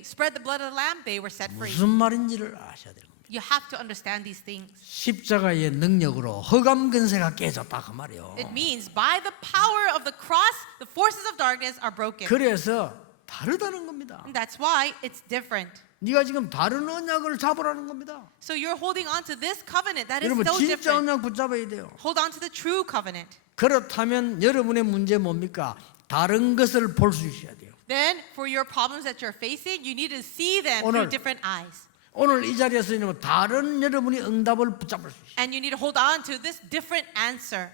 spread the blood of the lamb, they were set free. 무슨 말인지를 아셔야 되는 겁니다. You have to understand these things. 십자가의 능력으로 흑암 근세가 깨졌다 그 말이에요. It means by the power of the cross, the forces of darkness are broken. 그래서 다르다는 겁니다. And that's why it's different. 네가 지금 다른 언약을 잡으라는 겁니다. So you're holding on to this covenant that is 여러분 so 진짜 different. 언약 붙잡아야 돼요. Hold on to the true covenant. 그렇다면 여러분의 문제 뭡니까? 다른 것을 볼 수 있어야 돼요. Then for your problems that you're facing, you need to see them 오늘- through different eyes. 오늘 이 자리에서 있는 다른 여러분이 응답을 붙잡을 수 있어요. And you need to hold on to this different answer.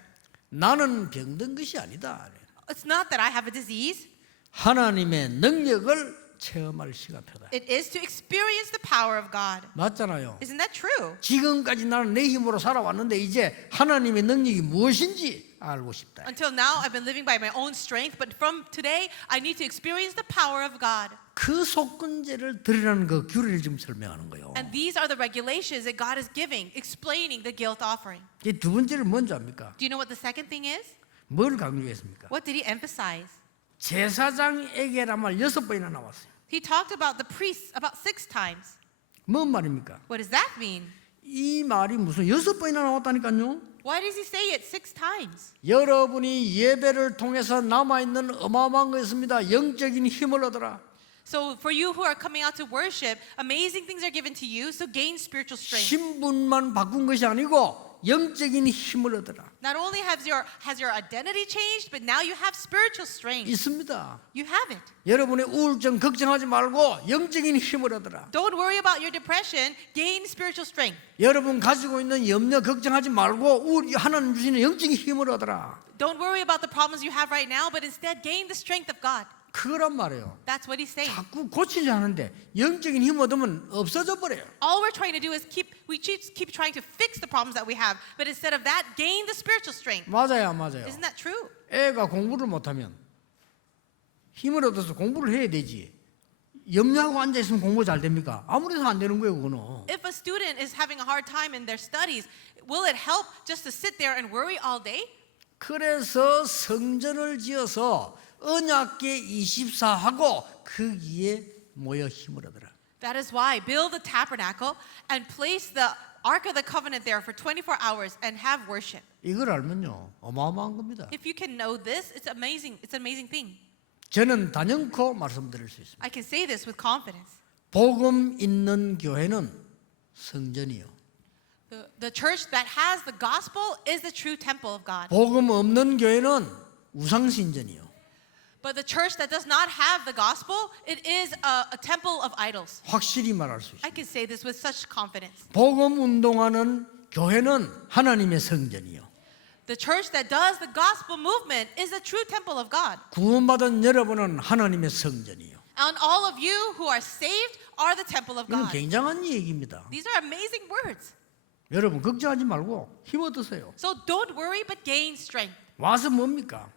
나는 병든 것이 아니다. It's not that I have a disease. 하나님의 능력을 체험할 시간표다. It is to experience the power of God. 맞잖아요. Isn't that true? 지금까지 나는 내 힘으로 살아왔는데 이제 하나님의 능력이 무엇인지 알고 싶다. Until now, I've been living by my own strength, but from today, I need to experience the power of God. 그 속건제를 드리라는 그 규례를 지금 설명하는 거예요. And these are the regulations that God is giving, explaining the guilt offering. 이 두 번째를 먼저 합니까? Do you know what the second thing is? 뭘 강조했습니까? What did he emphasize? 제사장에게란 말 6번이나 나왔어요. He talked about the priests about 6 times. 뭔 말입니까? What does that mean? 이 말이 무슨 6번이나 나왔다니까요. Why does he say it 6 times? 여러분이 예배를 통해서 남아있는 어마어마한 것입니다. 영적인 힘을 얻어라. So for you who are coming out to worship, amazing things are given to you, so gain spiritual strength. 신분만 바꾼 것이 아니고 영적인 힘을 얻어라. Not only has your identity changed, but now you have spiritual strength. 있습니다. You have it. 여러분의 우울증 걱정하지 말고 영적인 힘을 얻어라. Don't worry about your depression, gain spiritual strength. 여러분 가지고 있는 염려 걱정하지 말고 하나님 주시는 영적인 힘을 얻어라. Don't worry about the problems you have right now, but instead gain the strength of God. 그거란 말이에요. That's what he's saying. 자꾸 고치지 않는데 영적인 힘 얻으면 없어져 버려요. All we're trying to do is keep trying to fix the problems that we have, but instead of that, gain the spiritual strength. 맞아요, 맞아요. Isn't that true? 애가 공부를 못하면 힘을 얻어서 공부를 해야 되지. 염려하고 앉아 있으면 공부 잘 됩니까? 아무래도 안 되는 거예요, 그거는. If a student is having a hard time in their studies, will it help just to sit there and worry all day? 그래서 성전을 지어서 언약궤 24하고 거기에 모여 힘을 얻어라. That is why build the tabernacle and place the Ark of the Covenant there for 24 hours and have worship. 이걸 알면요, 어마어마한 겁니다. If you can know this, it's amazing. It's an amazing thing. 저는 단연코 말씀드릴 수 있습니다. I can say this with confidence. 복음 있는 교회는 성전이요. The church that has the gospel is the true temple of God. 복음 없는 교회는 우상신전이요. But the church that does not have the gospel, it is a temple of idols. 확실히 말할 수 있어요. I can say this with such confidence. 복음 운동하는 교회는 하나님의 성전이요. The church that does the gospel movement is the true temple of God. 구원받은 여러분은 하나님의 성전이요. And all of you who are saved are the temple of 이건 God. 굉장한 얘기입니다. These are amazing words. 여러분 걱정하지 말고 힘 얻으세요. So don't worry, but gain strength. 와서 뭡니까?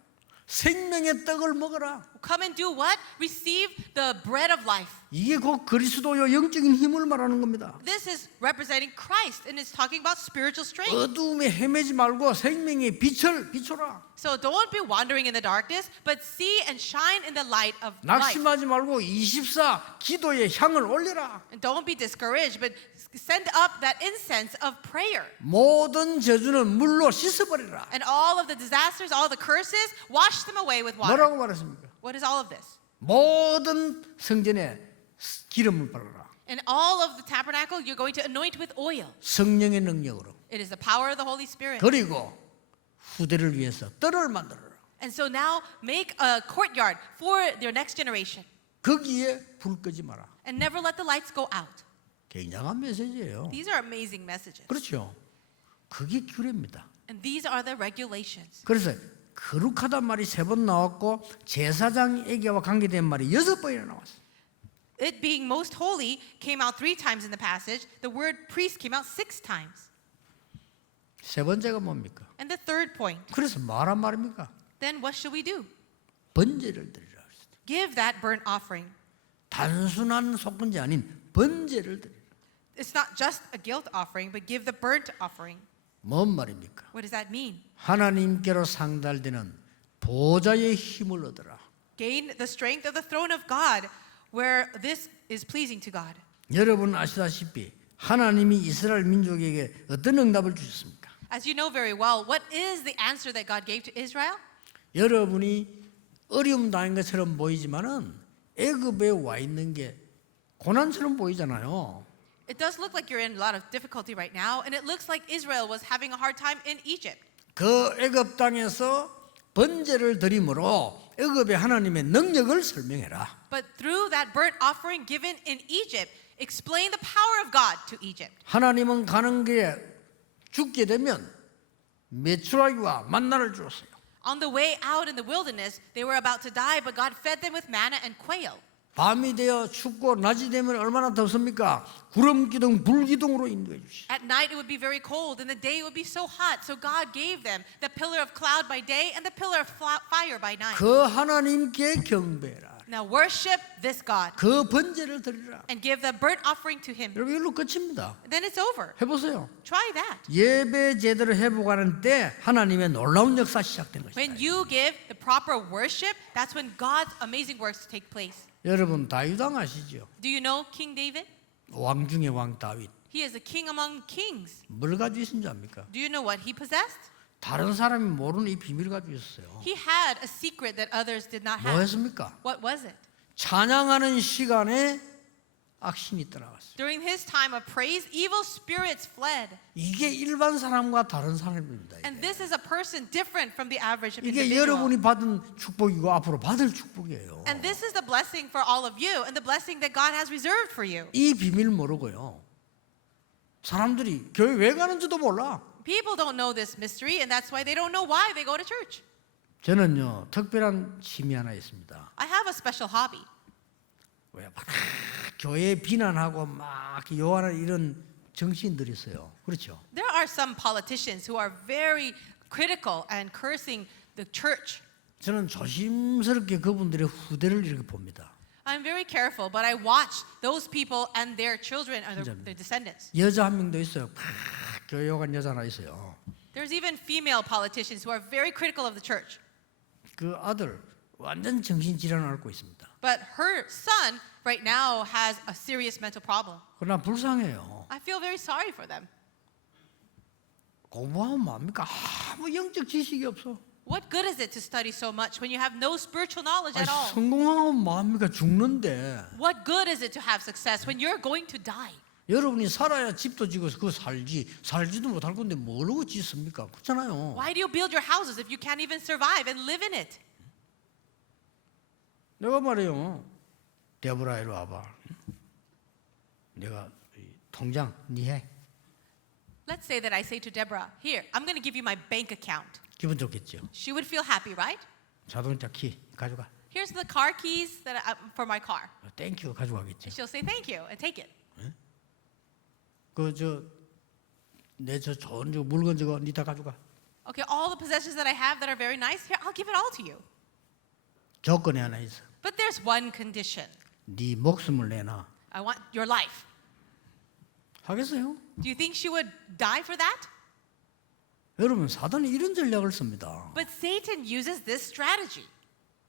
생명의 떡을 먹어라. Come and do what? Receive the bread of life. 이게 곧 그리스도요 영적인 힘을 말하는 겁니다. This is representing Christ and is talking about spiritual strength. 어두움에 헤매지 말고 생명의 빛을 비춰라. So don't be wandering in the darkness, but see and shine in the light of life. 낙심하지 말고 24 기도의 향을 올려라. And don't be discouraged, but send up that incense of prayer. 모든 저주는 물로 씻어버리라. And all of the disasters, all the curses, wash them away with water. 뭐라고 말했습니까? What is all of this? 모든 성전에 기름을 바르라. And all of the tabernacle, you're going to anoint with oil. 성령의 능력으로. It is the power of the Holy Spirit. 그리고 후대를 위해서 뜰을 만들어라. And so now make a courtyard for your next generation. 거기에 불 끄지 마라. And never let the lights go out. 굉장한 메시지예요. These are amazing messages. 그렇죠. 그게 규례입니다. And these are the regulations. 그래서 거룩하단 말이 3번 나왔고 제사장에게와 관계된 말이 6번이나 나왔어요. It being most holy came out 3 times in the passage. The word priest came out 6 times. 세 번째가 뭡니까? And the third point, 그래서 뭐란 말입니까? then what should we do? 번제를 드리라 그랬어요. Give that burnt offering. 단순한 속건제 아닌 번제를 드리라. It's not just a guilt offering, but give the burnt offering. 뭔 말입니까? What does that mean? 하나님께로 상달되는 보좌의 힘을 얻어라. Gain the strength of the throne of God, where this is pleasing to God. 여러분 아시다시피 하나님이 이스라엘 민족에게 어떤 응답을 주셨습니까? As you know very well, what is the answer that God gave to Israel? 여러분이 어려움 당한 것처럼 보이지만은 애굽에 와 있는 게 고난처럼 보이잖아요. It does look like you're in a lot of difficulty right now, and it looks like Israel was having a hard time in Egypt. 그 애굽 땅에서 번제를 드림으로 애굽의 하나님의 능력을 설명해라. But through that burnt offering given in Egypt, explain the power of God to Egypt. 하나님은 가는 길에 죽게 되면 메추라기와 만나를 주었어요. On the way out in the wilderness, they were about to die, but God fed them with manna and quail. 밤이 되어 춥고 낮이 되면 얼마나 덥습니까? 구름 기둥, 불 기둥으로 인도해 주시. At night it would be very cold, and the day would be so hot. So God gave them the pillar of cloud by day and the pillar of fire by night. 그 하나님께 경배해라. Now worship this God 그 번제를 드리라. and give the burnt offering to Him. 여러분 이걸로 끝입니다. Then it's over. 해보세요. Try that. 예배 제대로 회복하는 때 하나님의 놀라운 역사 시작된 것이다. When you give the proper worship, that's when God's amazing works take place. 여러분 다윗 왕 아시죠? Do you know King David? 왕 중의 왕 다윗. He is a king among kings. 뭘 가지고 있는 줄 압니까? Do you know what he possessed? 다른 사람이 모르는 이 비밀을 가지고 있었어요. He had a secret that others did not have. 뭐였습니까? What was it? 찬양하는 시간에 악신이 떠나갔어요. During his time of praise, evil spirits fled. 이게 일반 사람과 다른 사람입니다. And 이게, this is a person different from the average 이게 individual. 여러분이 받은 축복이고 앞으로 받을 축복이에요. And this is the blessing for all of you and the blessing that God has reserved for you. 이 비밀 모르고요. 사람들이 교회 왜 가는지도 몰라. People don't know this mystery, and that's why they don't know why they go to church. 저는요 특별한 취미 하나 있습니다. I have a special hobby. 왜 막 교회 비난하고 막 요하는 이런 정치인들이 있어요. 그렇죠? There are some politicians who are very critical and cursing the church. 저는 조심스럽게 그분들의 후대를 이렇게 봅니다. I'm very careful, but I watch those people and their children or their descendants. 여자 한 명도 있어요. 막 교회 욕한 여자 하나 있어요. There's even female politicians who are very critical of the church. 그 아들 완전 정신질환을 앓고 있습니다. But her son right now has a serious mental problem. 그러나 불쌍해요. I feel very sorry for them. 공부하면 뭐합니까? 아무 영적 지식이 없어. What good is it to study so much when you have no spiritual knowledge 아니, at all? 성공하면 뭐합니까? 죽는데. What good is it to have success when you're going to die? 여러분이 살아야 집도 지고 그거 살지도 못할 건데 뭐라고 짓습니까? 그렇잖아요. Why do you build your houses if you can't even survive and live in it? 내가 말해요. 데보라 이리 와봐. 내가 통장 네 해. Let's say that I say to Deborah, here, I'm going to give you my bank account. 기분 좋겠죠. She would feel happy, right? 자동차 키 가져가. Here's the car keys for my car. 땡큐 가져가겠죠. She'll say thank you and take it. 내 저 좋은 저 물건 저거 니 다 가져가. Okay, all the possessions that I have that are very nice, here, I'll give it all to you. 조건이 하나 있어. But there's one condition. 네 목숨을 내놔. I want your life. 하겠어요? Do you think she would die for that? 여러분 사단이 이런 전략을 씁니다. But Satan uses this strategy.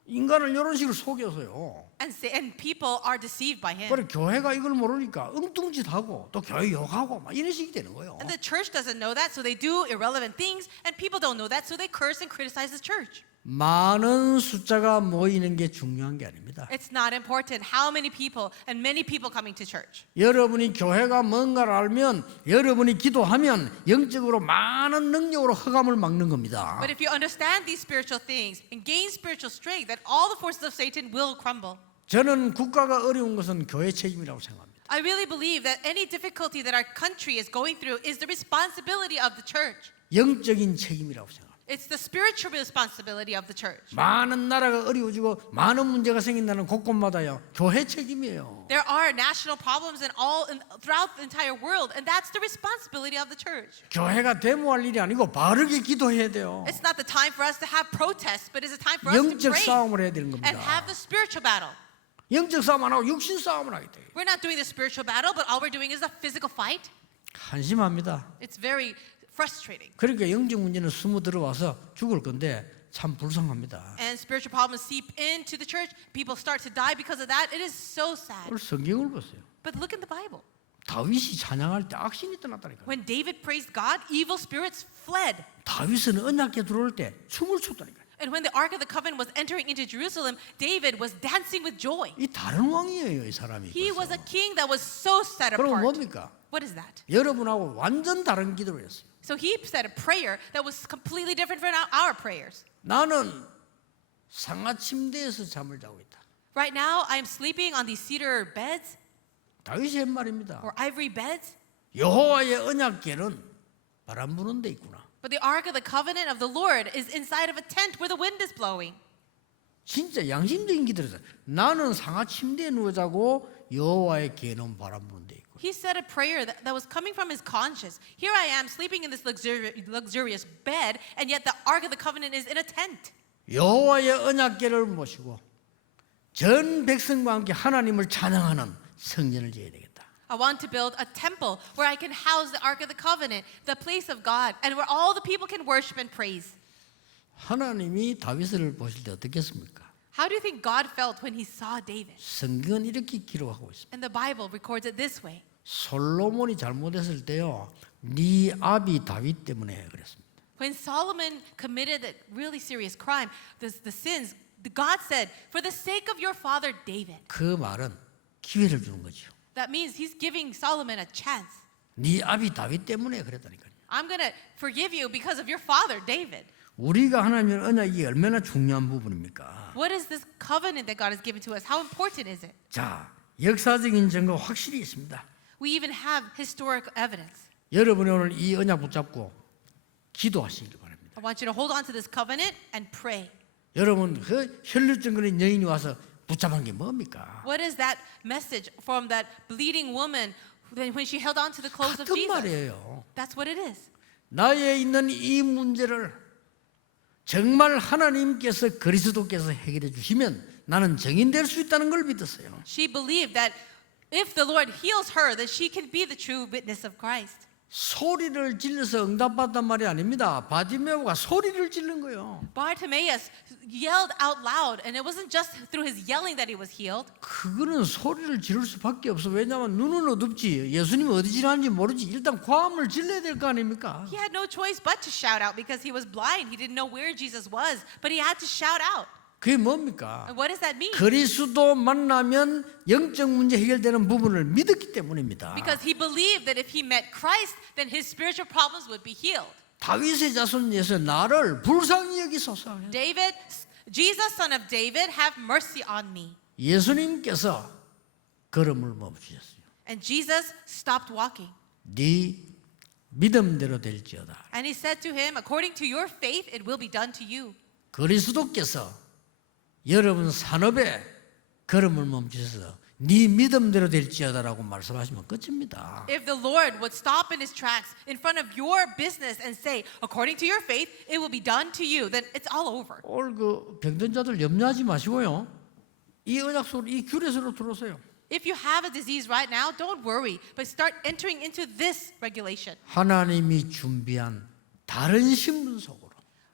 인간을 이런 식으로 속여서요. And people are deceived by him. 그래 교회가 이걸 모르니까 엉뚱짓하고 또 교회 욕하고 막 이런 식이 되는 거예요. And the church doesn't know that, so they do irrelevant things. And people don't know that, so they curse and criticize the church. 많은 숫자가 모이는 게 중요한 게 아닙니다. It's not important how many people and many people coming to church. 여러분이 교회가 뭔가를 알면 여러분이 기도하면 영적으로 많은 능력으로 흑암을 막는 겁니다. But if you understand these spiritual things and gain spiritual strength, then all the forces of Satan will crumble. 저는 국가가 어려운 것은 교회 책임이라고 생각합니다. I really believe that any difficulty that our country is going through is the responsibility of the church. 영적인 책임이라고 생각합니다. It's the spiritual responsibility of the church. 많은 나라가 어려워지고 많은 문제가 생긴다는 곳곳마다요. 교회 책임이에요. There are national problems throughout the entire world, and that's the responsibility of the church. 교회가 데모할 일이 아니고 바르게 기도해야 돼요. It's not the time for us to have protests, but it's a time for us to 영적 pray 싸움을 해야 되는 and 겁니다. have the spiritual battle. 영적 싸움 안 하고 육신 싸움을 하겠다. We're not doing the spiritual battle, but all we're doing is a physical fight. 한심합니다. It's very frustrating. 그러니까 영적 문제는 숨어 들어와서 죽을 건데 참 불쌍합니다. And spiritual problems seep into the church. People start to die because of that. It is so sad. 오늘 성경을 보세요. But look in the Bible. 다윗이 찬양할 때 악신이 떠났다니까요. When David praised God, evil spirits fled. 다윗은 언약궤 들어올 때 춤을 췄다니까요. And when the Ark of the Covenant was entering into Jerusalem, David was dancing with joy. 이 다른 왕이에요, 이 사람이. He was a 벌써. king that was so set 그럼 apart. 뭡니까? What is that? 여러분하고 완전 다른 기도를 했어요. So he said a prayer that was completely different from our prayers. 나는 상하 침대에서 잠을 자고 있다. Right now, I am sleeping on these cedar beds 다윗이 한 말입니다. or ivory beds. 여호와의 언약궤는 바람 부는 데 있구나. But the Ark of the Covenant of the Lord is inside of a tent where the wind is blowing. 진짜 양심적인 기도였어요. 나는 상하 침대에 누워 자고 여호와의 궤는 바람 부는 데 있고. He said a prayer that was coming from his conscience. Here I am sleeping in this luxurious bed, and yet the Ark of the Covenant is in a tent. 여호와의 언약궤를 모시고 전 백성과 함께 하나님을 찬양하는 성전을 지어야 되겠다. I want to build a temple where I can house the Ark of the Covenant, the place of God, and where all the people can worship and praise. 하나님이 다윗을 보실 때 어떻겠습니까? How do you think God felt when he saw David? 성경은 이렇게 기록하고 있습니다. And the Bible records it this way. 솔로몬이 잘못했을 때요, 네 아비 다윗 때문에 그랬습니다. When Solomon committed that really serious crime, the sins, God said, for the sake of your father David. 그 말은 기회를 주는 거죠. That means he's giving Solomon a chance. 네 아비 다윗 때문에 그랬다니까요. I'm going to forgive you because of your father David. 우리가 하나님의 언약이 얼마나 중요한 부분입니까? What is this covenant that God has given to us? How important is it? 자, 역사적인 증거 확실히 있습니다. We even have historic evidence. 여러분이 오늘 이 언약 붙잡고 기도하시길 바랍니다. I want you to hold on to this covenant and pray. 여러분 그 혈루증거린 여인이 와서 붙잡은 게 뭡니까? What is that message from that bleeding woman when she held on to the clothes of 같은 Jesus? 말이에요. That's what it is. 나에 있는 이 문제를 정말 하나님께서 그리스도께서 해결해 주시면 나는 증인될 수 있다는 걸 믿었어요. She believed that if the Lord heals her, that she can be the true witness of Christ. 소리를 질러서 응답받단 말이 아닙니다. 바디메오가 소리를 지른 거예요. Bartimaeus yelled out loud, and it wasn't just through his yelling that he was healed. 그거는 소리를 지를 수밖에 없어. 왜냐하면 눈은 어둡지. 예수님이 어디 지나는지 모르지. 일단 고함을 질러야 될 거 아닙니까? He had no choice but to shout out because he was blind. He didn't know where Jesus was, but he had to shout out. 그게 뭡니까? And what does that mean? 그리스도 만나면 영적 문제 해결되는 부분을 믿었기 때문입니다. Because he believed that if he met Christ, then his spiritual problems would be healed. 다윗의 자손에서 나를 불쌍히 여기소서. David, Jesus, son of David, have mercy on me. 예수님께서 걸음을 멈추셨어요. And Jesus stopped walking. 네 믿음대로 될지어다. And he said to him, according to your faith, it will be done to you. 그리스도께서 여러분 산업에 걸음을 멈추셔서 네 믿음대로 될지어다라고 말씀하시면 끝입니다. If the Lord would stop in his tracks in front of your business and say, according to your faith, it will be done to you, then it's all over. 오늘 그 병든 자들 염려하지 마시고요. 이 언약 속으로 이 규례서로 들어오세요. If you have a disease right now, don't worry, but start entering into this regulation. 하나님이 준비한 다른 신분 속으로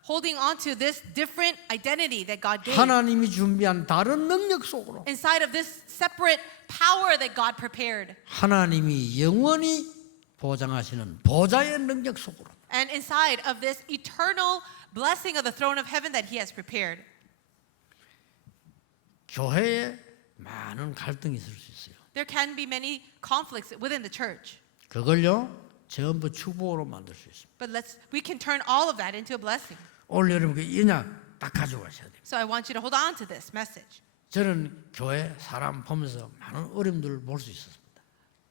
Holding on to this different identity that God gave. 하나님이 준비한 다른 능력 속으로 Inside of this separate power that God prepared. 하나님이 영원히 보장하시는 보좌의 능력 속으로 And inside of this eternal blessing of the throne of heaven that he has prepared. 교회에 많은 갈등이 있을 수 있어요. There can be many conflicts within the church. 그걸요 전부 축복으로 만들 수 있습니다. But we can turn all of that into a blessing. 오늘 여러분 그 언약 딱 가져가셔야 돼요. So I want you to hold on to this message. 저는 교회 사람 보면서 많은 어려움들을 볼 수 있었습니다.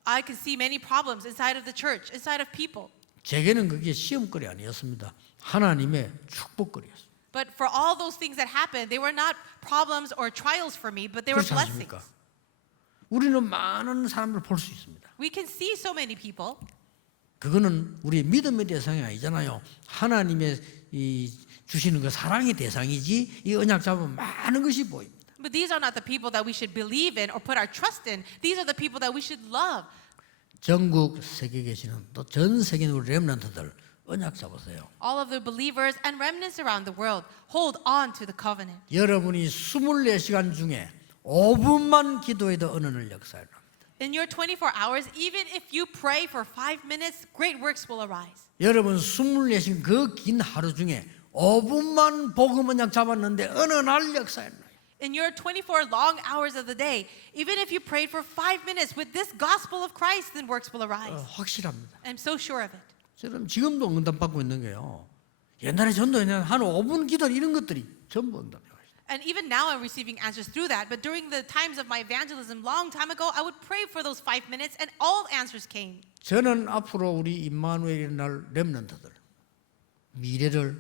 I could see many problems inside of the church, inside of people. 제게는 그게 시험거리 아니었습니다. 하나님의 축복거리였어요. But for all those things that happened, they were not problems or trials for me, but they were 그렇지 blessings. 않습니까? 우리는 많은 사람을 볼 수 있습니다. We can see so many people. 그거는 우리의 믿음의 대상이 아니잖아요. 하나님의 이 주시는 그 사랑의 대상이지 이 언약 잡으면 많은 것이 보입니다. But these are not the people that we should believe in or put our trust in. These are the people that we should love. 전국 세계에 계시는 또 전 세계 우리 렘넌트들 언약 잡으세요. All of the believers and remnants around the world hold on to the covenant. 여러분이 24시간 중에 5분만 기도해도 언어를 역사합니다. In your 24 hours, even if you pray for 5 minutes, great works will arise. 여러분 24시간 그 긴 하루 중에 5분만 복음 언약 잡았는데 어느 날 역사했나요? In your 24 long hours of the day, even if you prayed for 5 minutes with this gospel of Christ, then works will arise. 확실합니다. I'm so sure of it. 저는 지금도 응답받고 있는 게요. 옛날에 전도에는 한 5분 기도 이런 것들이 전부 응답해요. And even now I'm receiving answers through that. But during the times of my evangelism long time ago, I would pray for those 5 minutes and all answers came. 저는 앞으로 우리 임마누엘의 날 렘넌트들 미래를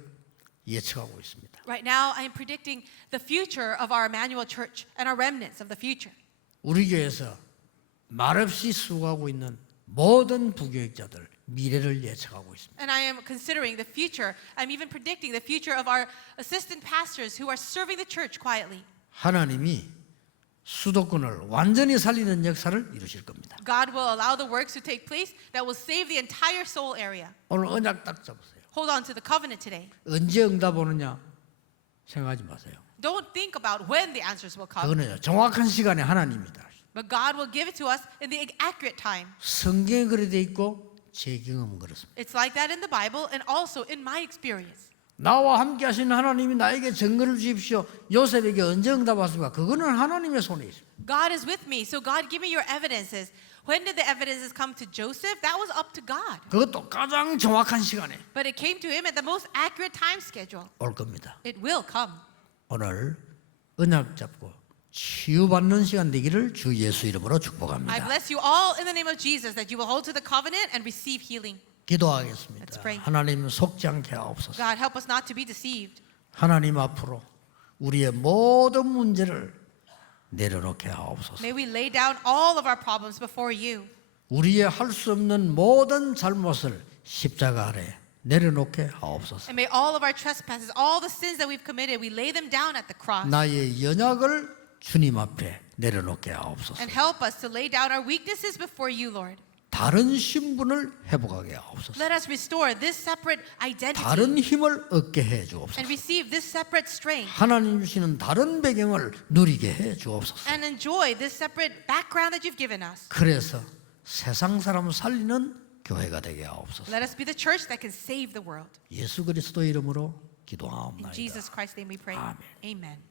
예측하고 있습니다. Right now, I am predicting the future of our Emmanuel Church and our remnants of the future. 우리 교회에서 말없이 수고하고 있는 모든 부교육자들 미래를 예측하고 있습니다. And I am considering the future. I'm even predicting the future of our assistant pastors who are serving the church quietly. 하나님이 수도권을 완전히 살리는 역사를 이루실 겁니다. God will allow the works to take place that will save the entire Seoul area. 오늘 언약 딱 잡으세요. Hold on to the covenant today. 언제 응답 오느냐 생각하지 마세요. Don't think about when the answers will come. 그거는요 정확한 시간에 하나님이다. But God will give it to us in the accurate time. 성경에 그래 돼 있고 제 경험은 그렇습니다. It's like that in the Bible and also in my experience. 나와 함께 하시는 하나님이 나에게 증거를 주십시오. 요셉에게 언제 응답하십니까? 그거는 하나님의 손에 있습니다. God is with me, so God give me your evidences. When did the evidences come to Joseph? That was up to God. 그것도 가장 정확한 시간에 But it came to him at the most accurate time schedule. 올 겁니다. It will come. 오늘 언약 잡고 치유받는 시간 되기를 주 예수 이름으로 I 축복합니다. bless you all in the name of Jesus that you will hold to the covenant and receive healing. 기도하겠습니다. Let's pray. 하나님 속지 않게 하옵소서. God, help us not to be deceived. 하나님 앞으로 우리의 모든 문제를 내려놓게 하옵소서. May we lay down all of our problems before you. 우리의 할 수 없는 모든 잘못을 십자가 아래 내려놓게 하옵소서. And may all of our trespasses, all the sins that we've committed, we lay them down at the cross. 나의 연약을 주님 앞에 내려놓게 하옵소서. And help us to lay down our weaknesses before you, Lord. 다른 신분을 회복하게 하옵소서. Let us restore this separate identity 다른 힘을 얻게 해 주옵소서. and receive this separate strength 하나님 주시는 다른 배경을 누리게 해 주옵소서. and enjoy this separate background that you've given us. 그래서 세상 사람 살리는 교회가 되게 하옵소서. Let us be the church that can save the world. 예수 그리스도 이름으로 In 기도하옵나이다. Jesus Christ's name we pray. 아멘. Amen.